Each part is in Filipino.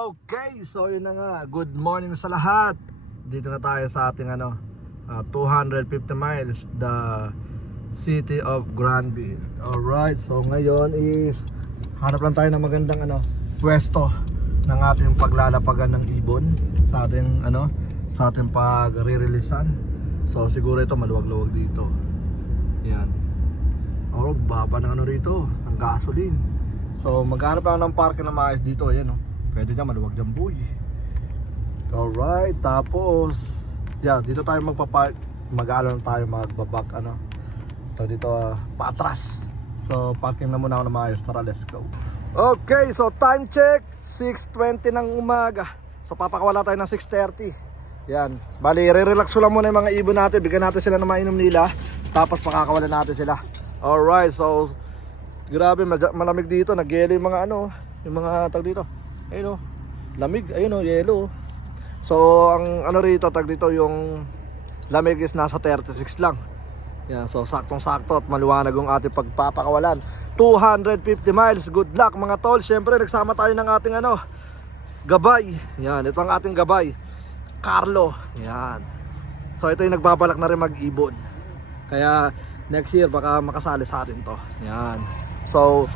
Okay, so yun na nga. Good morning sa lahat. Dito na tayo sa ating 250 miles, the city of Granville. Alright, so ngayon is hanap lang tayo ng magandang pwesto ng ating paglalapagan ng ibon sa ating sa ating pagre-releasean. So siguro ito maluwag-luwag dito. Yan. O baba ng rito, ng gasoline. So maghanap lang ng parke na maayos dito, ayan Pwede dyan, maluwag dyan boy. Alright, tapos dito tayo magpapark. Mag-aalon tayo, magbabak dito paatras. So parking na muna ako na maayos. Tara, let's go. Okay, so time check 6:20 ng umaga. So papakawala tayo ng 6:30. Yan, bali re-relax ko lang muna yung mga ibon natin. Bigyan natin sila ng mainom nila, tapos pakakawalan natin sila. Alright, so grabe malamig dito. Nag-yelo yung mga yung mga tag dito. Ayun lamig, ayun yelo. So ang rito tag dito, yung lamig is nasa 36 lang. Yan, so saktong-sakto at maliwanag yung ating pagpapakawalan. 250 miles, good luck mga tol. Syempre nagsama tayo ng ating gabay. Yan, ito ang ating gabay, Carlo. Yan. So ito yung nagbabalak na rin mag-ibon. Kaya next year baka makasali sa atin to. Yan. So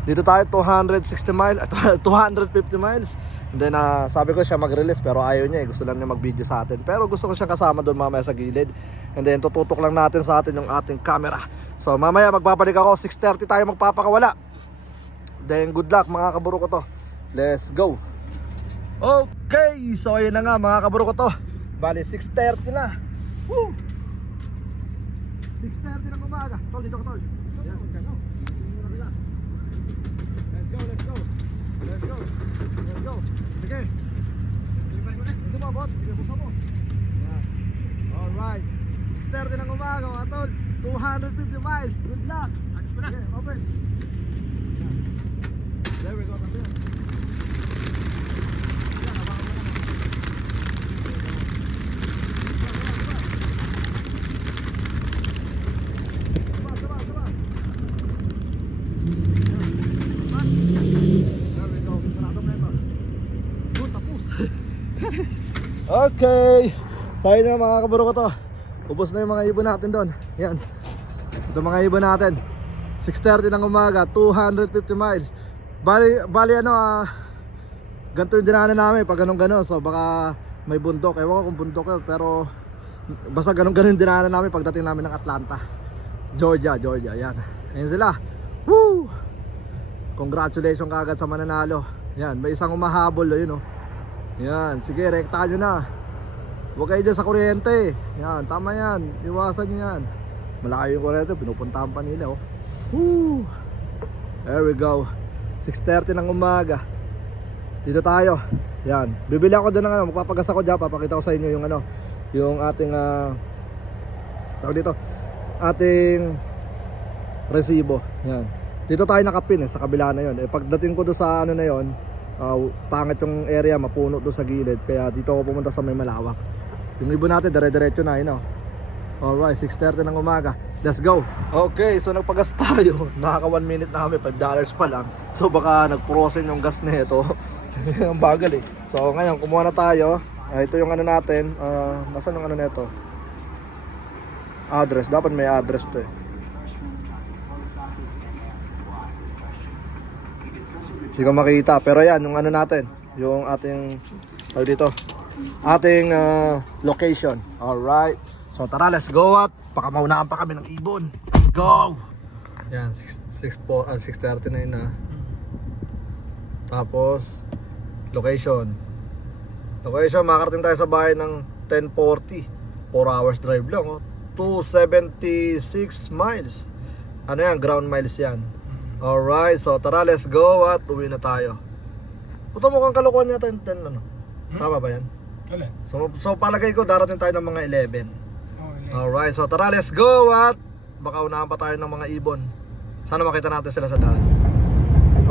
dito tayo 260 miles, 250 miles. And then sabi ko siya mag-release pero ayaw niya gusto lang niya mag-video sa atin. Pero gusto ko siyang kasama doon mamaya sa gilid. And then tututok lang natin sa atin yung ating camera. So mamaya magbabalik ako, 6:30 tayo magpapakawala. Then good luck mga kaburo ko to. Let's go. Okay, so ayun na nga mga kaburo ko to. Bali 6:30 na. Woo! 6:30 ng umaga. Tol, dito ko tol. Yan, Let's go. Let's go. Sige. Ito mo, bot. Ito mo. Alright. 6:30 ng umaga, mga tol. 250 miles. Good luck. Agos ko na. Okay, open. There we go. Okay, sorry na mga kaburo ko to. Ubos na yung mga ibon natin doon. Yan, ito mga ibon natin. 6:30 ng umaga, 250 miles. Bali ganito yung dinaanan namin pag ganun. So baka may bundok, ewan ko kung bundok yun, pero basta ganun yung dinaanan namin pagdating namin ng Atlanta, Georgia. Yan, ayan sila. Woo! Congratulations kagad sa mananalo. Yan, may isang umahabol yun Yan, sige, rektahan nyo na. Huwag kayo dyan sa kuryente. Yan, tama yan. Iwasan nyo yan. Malaki yung kuryente, pinupuntahan pa nila Woo! There we go. 6:30 ng umaga. Dito tayo. Yan, bibili ako dyan ng magpapagas ako dyan. Papakita ko sa inyo yung yung ating tawag dito, ating resibo. Yan, dito tayo nakapin sa kabila na yun. Pagdating ko doon sa na yun, pangit yung area, mapuno doon sa gilid. Kaya dito ako pumunta sa may malawak. Yung ibon natin dire-diretso na Alright, 6:30 ng umaga. Let's go. Okay, so nagpagas tayo. Nakaka 1 minute na kami, $5 pa lang. So baka nagprosen yung gas na ito. Ang bagal So ngayon kumuha na tayo. Ito yung natin. Nasaan yung nito? Address, dapat may address to Hindi ko makita, pero yan yung natin, yung ating dito, ating location. Alright, so tara, let's go at baka maunahan pa kami ng ibon. Let's go. Yan, 6:30 na yun Tapos location, makakarating tayo sa bahay ng 10:40. 4 hours drive lang 276 miles. Yan, ground miles yan. Alright, so tara, let's go at uwi na tayo. Puto mukhang kalokohan niya 10 Tama ba yan? So palagay ko darating tayo ng mga 11. Alright, so tara, let's go at baka unahan pa tayo ng mga ibon. Sana makita natin sila sa daan.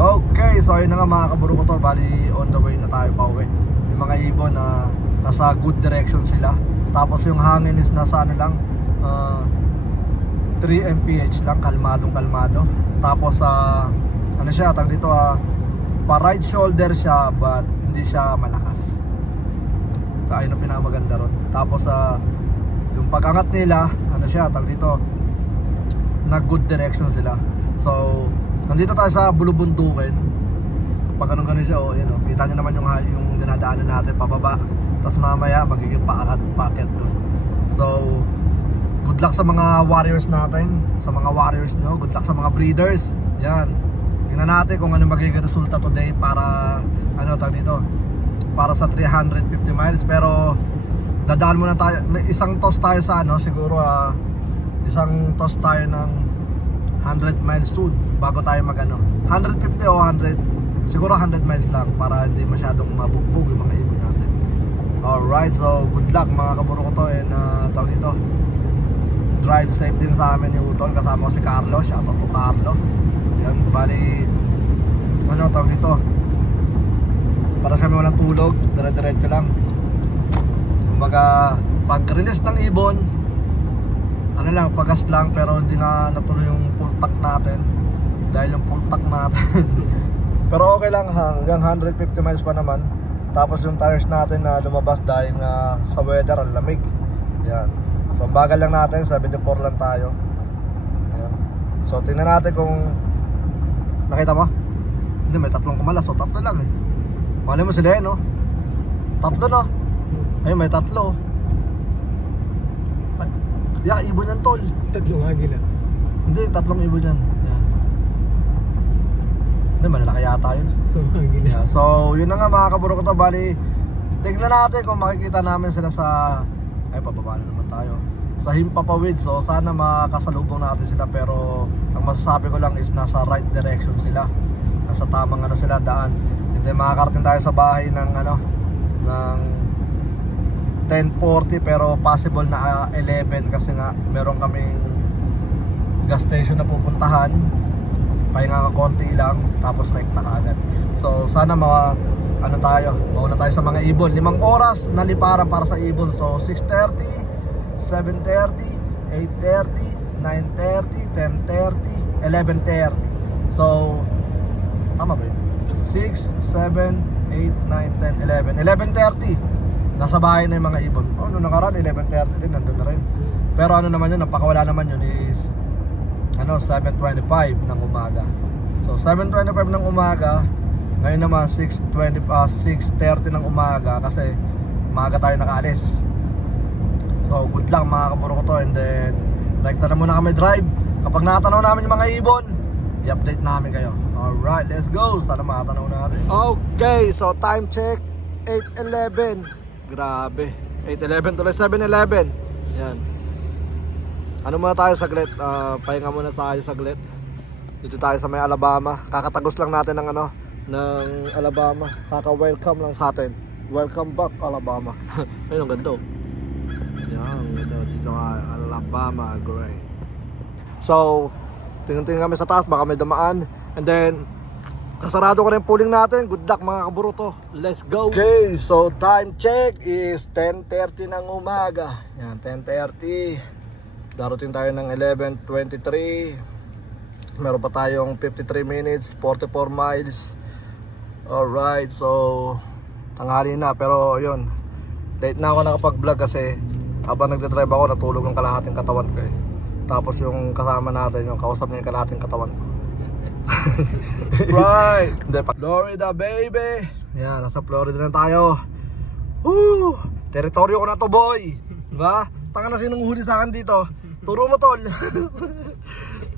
Okay, so ayun na nga mga kaburo ko to. Bali on the way na tayo pa uwi. Yung mga ibon nasa good direction sila. Tapos yung hangin is nasa lang 3 mph lang, kalmado. Tapos siya, tag dito pa right shoulder siya, but hindi siya malakas. So ayun ang pinamaganda ron. Tapos yung pag-angat nila, ano siya, tag dito, na good direction sila. So nandito tayo sa bulubundukin. Pag ganun siya, oh, yun, oh, kita nyo naman yung dinadaanan natin pababa. Tapos mamaya magiging packet doon. So good luck sa mga warriors natin, sa mga warriors nyo, good luck sa mga breeders. Yan, tingnan natin kung ano magiging resulta today para ano tag dito, para sa 350 miles. Pero dadaan muna tayo, may isang toss tayo sa ano, siguro isang toss tayo ng 100 miles soon bago tayo mag ano, 150 o 100, siguro 100 miles lang para hindi masyadong mabugbog yung mga ibon natin. Alright, so good luck mga kaburo ko to. And tawag dito, drive safe din sa amin yung utol. Kasama ko si Carlo, shoutout to Carlo. Yan, bali ano tawag dito, para sa mga walang tulog, dire-diretso lang. Kumbaga pag release ng ibon, ano lang, pagas lang. Pero hindi nga natuloy yung full tank natin dahil yung full tank natin pero okay lang, hanggang 150 miles pa naman. Tapos yung tires natin na lumabas dahil nga sa weather, ang lamig. Yan, so bagal lang natin, 74 lang tayo. Yan. So tingnan natin kung nakita mo. Hindi, may tatlong kumalas, so tatlo lang eh. Mali mo sila eh, no? Tatlo, no? Ay, may tatlo. Ay, ibon yan, tol. Tatlong agila. Hindi, tatlong ibon yan. Yan. Hindi, malalaki yata yun. Yeah, so yun na nga mga kaburo ko to. Bali, tignan natin kung makikita namin sila sa, ay pababa na naman tayo, sa Himpapawid. So sana makasalubong natin sila. Pero ang masasabi ko lang is nasa right direction sila, nasa tamang ano sila, daan. And then makakarating tayo sa bahay ng ano, ng 10:40, pero possible na 11 kasi nga meron kaming gas station na pupuntahan. Pahinga ka konti lang, tapos rekta ka agad. So sana ano tayo, mauna tayo sa mga ibon. 5 oras na liparan para sa ibon. So 6:30, 7:30, 8:30, 9:30, 10:30, 11:30. So tama ba yun? 6, 7, 8, 9, 10, 11, 11:30 nasa bahay na yung mga ibon. Oh, nung nakaraan 11:30 din, nandun na rin. Pero ano naman yun, napakawala naman yun is ano, 7:25 ng umaga. So 7:25 ng umaga. Ngayon naman 6:30 ng umaga kasi maaga tayo nakaalis. So good luck mga kaburo ko to. And then rekta na muna kami drive. Kapag natanaw namin yung mga ibon, i-update namin kayo. Alright, let's go. Sana makatanaw natin. Okay, so time check 8:11. Grabe, 8:11 tuloy 7:11. Yan. Ano muna tayo saglit, pahinga muna tayo saglit. Dito tayo sa may Alabama. Kakatagos lang natin ng ano, ng Alabama. Kaka-welcome lang sa atin. Welcome back Alabama. Ayun, ang ganda. Yan, ganda dito ka Alabama, great. So, tingin-tingin kami sa taas, baka may damaan. And then, kasarado ko rin pooling natin. Good luck mga kaburo to. Let's go. Okay, so time check is 10:30 ng umaga. Yan, 10:30. Darating tayo ng 11:23. Meron pa tayong 53 minutes, 44 miles. Alright, so tanghali na, pero yun, late na ako nakapag-vlog kasi habang nagdadrive ako, natulog ang kalahating katawan ko eh. Tapos yung kasama natin, yung kausap niya yung kalahating katawan ko. Right, Florida baby. Yan, nasa Florida na tayo. Woo! Teritoryo ko na to, boy. Diba? Tanga na sinong huli sa akin dito. Turo mo, tol.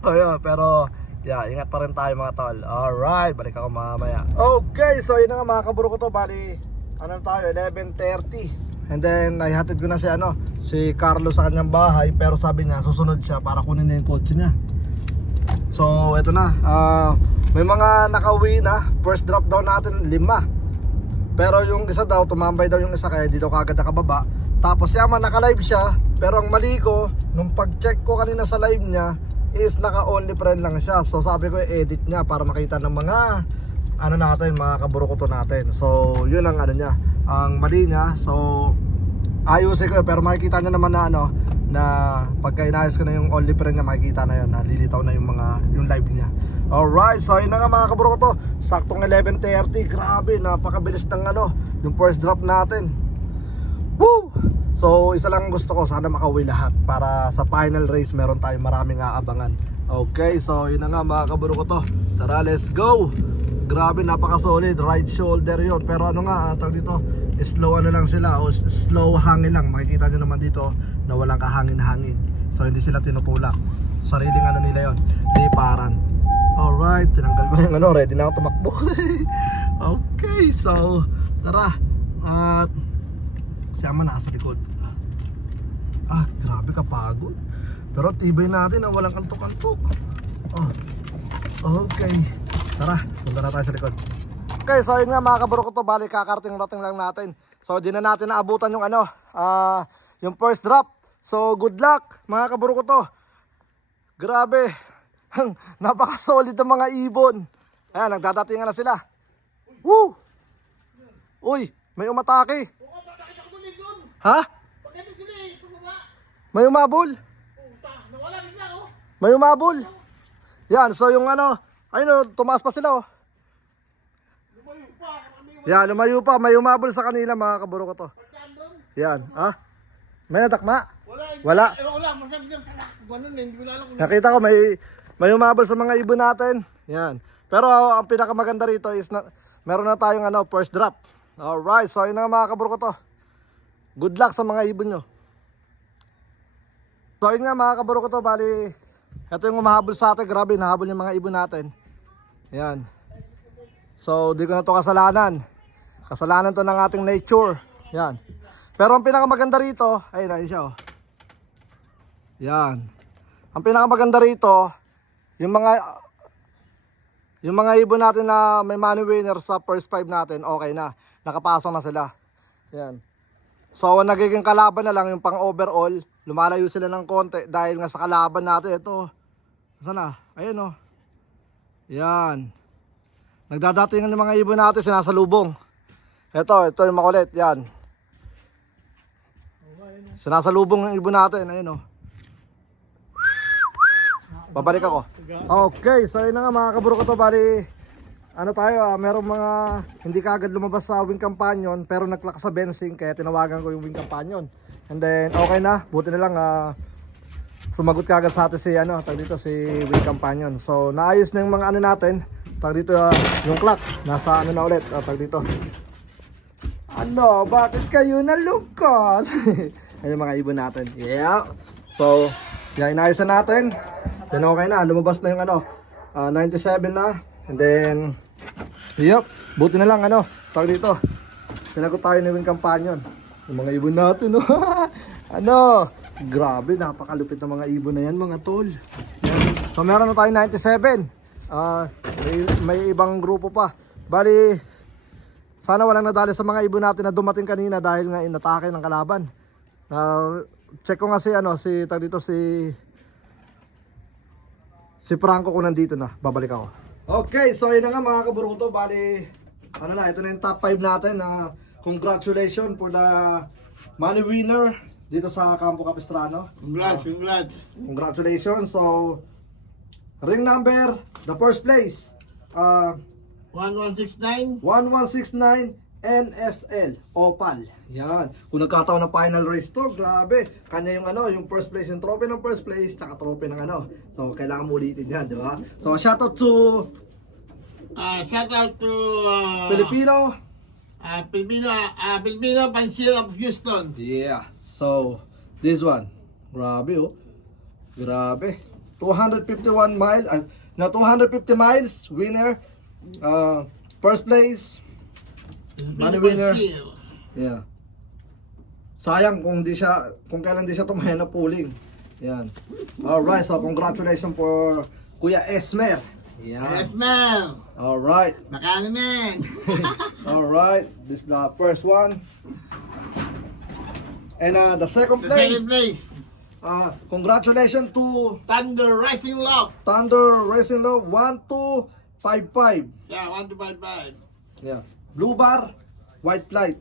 Oh, yeah, pero yeah, ingat pa rin tayo mga tol. Alright, balik ako mamaya. Okay, so yun na nga mga kaburo ko to. Bali, ano tayo, 11:30. And then, naihatid ko na si si Carlo sa kanyang bahay. Pero sabi niya, susunod siya para kunin niya yung kotse niya. So, eto na, may mga nakauwi na. First drop daw natin 5. Pero yung isa daw, tumambay daw yung isa, kaya dito kagad nakababa. Tapos yaman, naka-live siya. Pero ang mali ko, nung pag-check ko kanina sa live niya, is naka-only friend lang siya. So sabi ko, edit niya para makita ng mga ano natin, mga kaburukoto natin. So yun ang ano niya, ang mali niya. So ayusin ko, pero makikita niya naman na na pagka inayos ko na yung only friend niya, makikita na yun, nalilitaw na yung live niya. Alright, so yun na nga mga kaburo ko to. Saktong 11:30, grabe, napakabilis ng yung first drop natin. Woo! So isa lang gusto ko, sana makauwi lahat para sa final race meron tayong maraming aabangan. Okay, so yun na nga mga kaburo ko to. Tara, let's go! Grabe, napaka solid, right shoulder yon. Pero tawag dito, slow lang sila, o slow hangin lang. Makikita nyo naman dito na walang kahangin-hangin. So hindi sila tinutulak, sariling nila yon, liparan. Alright, tinanggal ko yung ready na ako tumakbo. Okay, so tara. At siyama na sa likod. Grabe kapagod. Pero tibay natin na walang antok-antok. Okay, tara, punta na tayo sa likod. Okay, so yun nga mga kaburo ko to, bali kakarating-rating lang natin. So di na natin naabutan yung yung first drop. So good luck mga kaburo ko to. Grabe, napaka-solid ng mga ibon. Ayan, nagdadatingan na sila. Woo! Uy, may umatake. Ha? May umabol. May umabol. Yan, so yung ayun tumaas pa sila Yan, lumayo pa, may umabol sa kanila mga kaburo ko to. Yan, may natakma? Wala. Nakita ko may umabol sa mga ibon natin. Yan. Pero ang pinakamaganda rito is meron na tayong first drop. Alright, so yun na mga kaburo ko to. Good luck sa mga ibon nyo. So yun nga mga kaburo ko to, bali ito yung umahabol sa atin. Grabe, nahabol yung mga ibon natin. Yan. So di ko na to kasalanan. Kasalanan to ng ating nature. Yan. Pero ang pinakamaganda rito, ayun siya Yan. Ang pinakamaganda rito, yung mga ibon natin na may money winner sa first 5 natin, okay na. Nakapasok na sila. Yan. So nagiging kalaban na lang yung pang overall. Lumalayo sila ng konti dahil nga sa kalaban natin. Ito. Sana? Ayun Yan. Nagdadatingan yung mga ibon natin, sinasalubong. Ito yung makulit. Yan. Sinasalubong yung ibon natin. Ayun Babalik ako. Okay, so yun na nga mga kaburo ko to. Bali, tayo merong mga hindi kaagad lumabas sa wing companion pero naglakas sa bensing, kaya tinawagan ko yung wing companion. And then okay na, buti na lang sumagot kaagad sa atin si si wing companion. So naayos na yung mga natin. Tag dito yung clock nasa na ulit. Tag dito. Bakit kayo nalungkot? Ayun yung mga ibon natin. Yeah. So yan, inayos na natin. Then okay na, lumabas na yung 97 na. And then buti na lang tag dito. Sinagot tayo ni wing companion. Yung mga ibon natin grabe, napakalupit ng mga ibon na yan mga tol. Yan. So meron na tayong 97. May ibang grupo pa. Bali, sana walang nadali sa mga ibon natin na dumating kanina dahil nga inatake ng kalaban. Check ko nga si tag dito si Franco kung nandito na. Babalik ako. Okay, so yun na nga mga kaburo ko to. Bali, ito na yung top 5 natin. Congratulations for the money winner dito sa Campo Capistrano. Congrats. Congratulations. So, ring number, the first place. 1169. 1169 NSL Opal. Yan. Kung nagkataon na final race to, grabe. Kanya yung yung first place, yung trophy ng first place, tsaka trophy ng So, kailangan mo ulitin yan, di ba? So, shoutout to Filipino Pansil of Houston. Yeah. So, this one. Grabe Grabe. 251 miles. 250 miles winner. First place. Money winner. Yeah. Sayang kung kailan di siya tumaya na pooling. Yan. Alright, so congratulations for Kuya Esmer. Yan. Esmer. Alright. Nakalimin. Alright, this is the first one. And the second The place. second place. Congratulations to Thunder Rising Love. Thunder Racing Love 1255. Yeah, 1255. Yeah. Blue bar, white flight.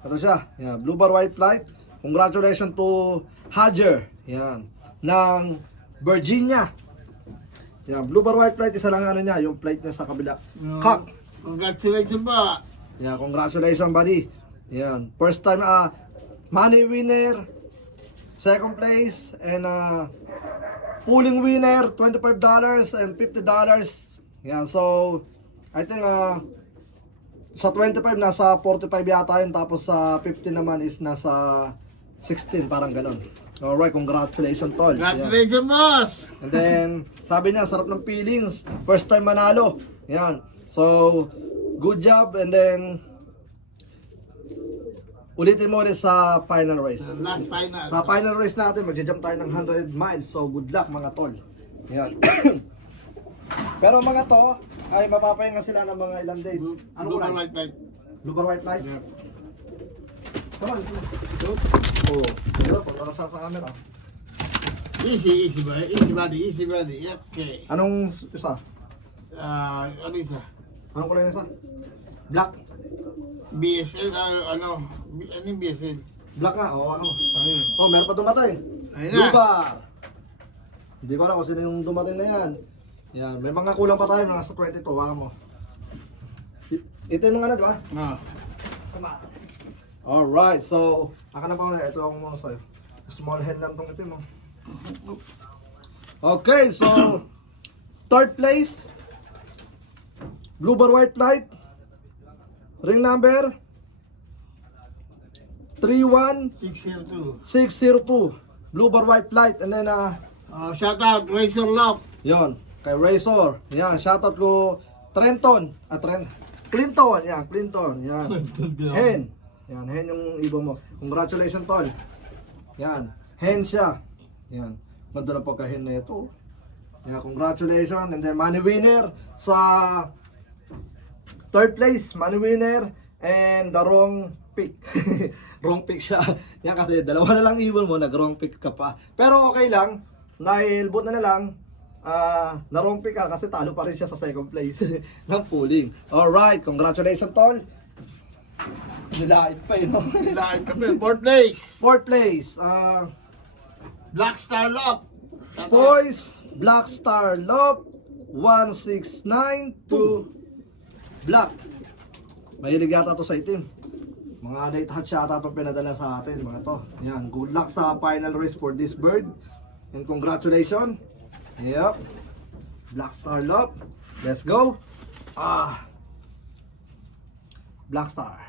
Ito siya. Yeah, blue bar, white flight. Congratulations to Hadger. Yan. Ng Virginia. Yan. Blue bar white flight. Isa lang ano niya. Yung flight niya sa kabila. Cock. Congratulations po. Yan. Congratulations, buddy. Yan. First time money winner. Second place. And pooling winner. $25 and $50. Yan. So, I think sa 25 nasa 45 yata yun, tapos sa 50 naman is nasa 16, parang ganun. Alright, congratulations tol. Congratulations, boss. And then sabi niya sarap ng feelings, first time manalo. Yan. So good job, and then ulitin mo ulit sa final race. Last final. Sa final race natin magja-jump tayo ng 100 miles. So good luck mga tol. Yan. Pero mga to ay mapapahinga sila ng mga ilang days. Ano Blue kulay? bar white light. Blue bar white light? Yeah. Come on. Oh, ito, punta na sa camera. Easy, easy, buddy. Easy, buddy. Easy, buddy. Okay. Anong isa? Ano isa? Anong kulay na isa? Black. BSL, ano yung BSL? Black nga, o ano? Ano yun? Oh, meron pa dumating. Ayun Blue na. bar. Hindi ko alam kung sino yung dumating na yan. Yan, may mga kulang pa tayo, mga sa 22, wala mo. Ito yung mga na, di ba? Ah. Alright, so, aka na pa na, ito ang muna sa'yo. Small hand lang tong itim mo. Okay, so, third place, Blue bar white light, ring number 31602, 602. Blue bar white light, and then, Shout out, Razor Love. yon, kay Razor, yan, shoutout ko, Clinton, yan, yan, Hen, yan, Hen yung ibon mo, congratulations tol, yan, Hen siya, yan, ganda ng pagka-hen na ito, yan, congratulations, and then money winner sa third place, money winner, and the wrong pick, wrong pick siya, yan kasi dalawa na lang ibon mo, nag-wrong pick ka pa, pero okay lang, dahil boot na lang, na-wrong pick ka kasi talo pa rin siya sa second place ng pooling. Alright, congratulations tol. Nilait pa eh, no? Lahat kami. Fourth place. Fourth place, Black Star Love. Boys, Black Star Love 1692 Black. Mahilig yata to sa itim. Mga late hatch yata itong pinadala sa atin, mga to. Yan, good luck sa final race for this bird. And congratulations. Yep. Black Star Love. Let's go. Black Star.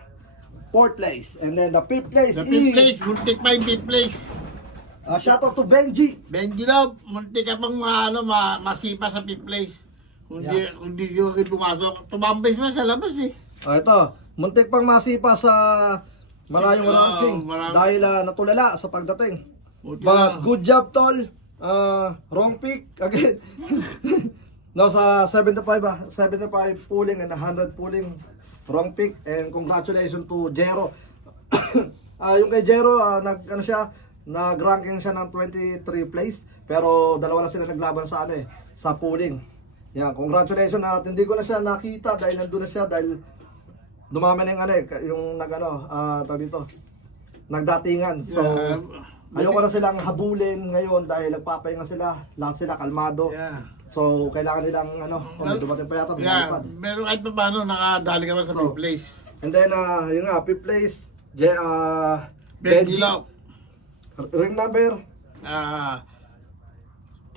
Fourth place. And then the fifth place The is fifth place. Muntik pa yung fifth place. shout out to Benji. Benji Love. Muntik ka pang masipa sa fifth place. Kung di yung pumasok. Tumambay siya sa labas eh. Ito, muntik pang masipa sa malayong ranking marami. dahil natulala sa pagdating. Buti But lang. good job tol. Wrong pick again. No, sa 75 75 pooling and 100 pooling, wrong pick, and congratulations to Jero. Yung kay Jero, nag-ranking siya ng 23 place, pero dalawa lang sila naglaban sa sa pooling. Yan, congratulations, at hindi ko na siya nakita dahil nandun na siya, dahil dumami na yung tawag dito, nagdatingan. So, ayoko na silang habulin ngayon dahil nagpapahinga sila, lahat sila kalmado. Yeah. So, kailangan nilang dumating pa yata, may Yeah. lipad. Pero kahit pa paano, nakadali ka pa sa So, fifth place. And then, yun nga, fifth place, Benji Love. ring number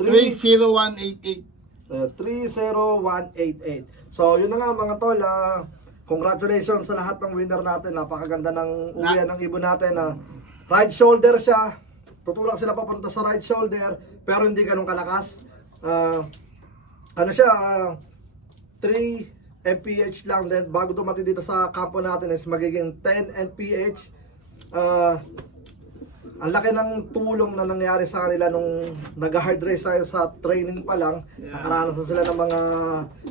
30188. 30188. So, yun na nga mga tol, congratulations sa lahat ng winner natin. Napakaganda ng uwian ng ibon natin. Right shoulder siya. Tutulak sila papunta sa right shoulder, pero hindi ganun kalakas. Ano siya, 3 mph lang. Then bago dumating dito sa kampo natin is magiging 10 mph. Ang laki ng tulong na nangyari sa kanila nung nag-hard race tayo sa training pa lang. Nakaranas na sila ng mga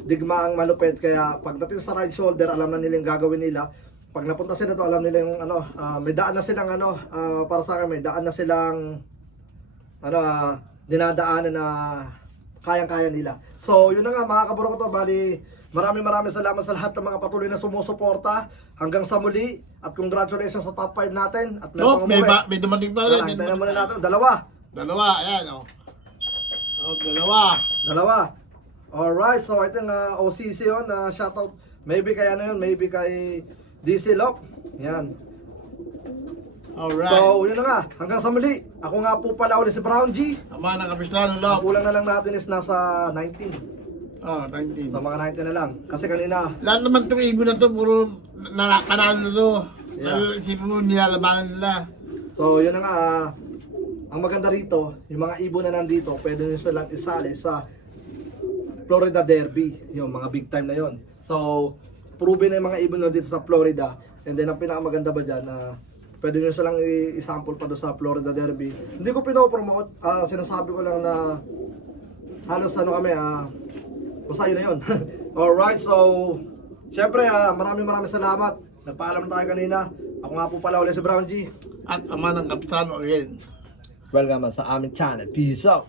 digmaang malupit, kaya pagdating sa right shoulder, alam na nila yung gagawin nila. Pag napunta sila to, alam nila yung may daan na silang para sa akin, may daan na silang dinadaanan na kayang-kaya nila. So, yun na nga mga kaburo ko to, bali Maraming salamat sa lahat ng mga patuloy na sumusuporta. Hanggang sa muli. At congratulations sa top 5 natin. At No, may may dumating pa ulit. Hintayin na muna natin. Dalawa. Ayan, oh. Oh, dalawa. Alright, so I think OCC yun. Shoutout. Maybe kay ano yun. Maybe kay DC Lock. Yan. Alright. So, yun na nga. Hanggang sa muli. Ako nga po pala ulit si Brown G. Ama ng Kapistrano, Ang Lok. kulang na lang natin is nasa 19. Oh, 19. So mga 19 na lang. Kasi kanina, Lahat naman itong ibon na to, puro panalo to. Yeah. Isipin mo, nilalabanan nila. so yun na nga. Ang maganda rito, yung mga ibon na nandito, pwede nyo silang isali sa Florida Derby. Yung mga big time na yon. So, proven na yung mga ibon na dito sa Florida. And then ang pinakamaganda ba dyan na pwede nyo silang i-sample pa doon sa Florida Derby. Hindi ko pinopromote. Sinasabi ko lang na halos ano kami, basta yun na yun. Alright, so syempre maraming salamat. Nagpaalam tayo kanina. Ako nga po pala ulit si Brown G. At ama ng Kapistrano again. Welcome sa aming channel. Peace out.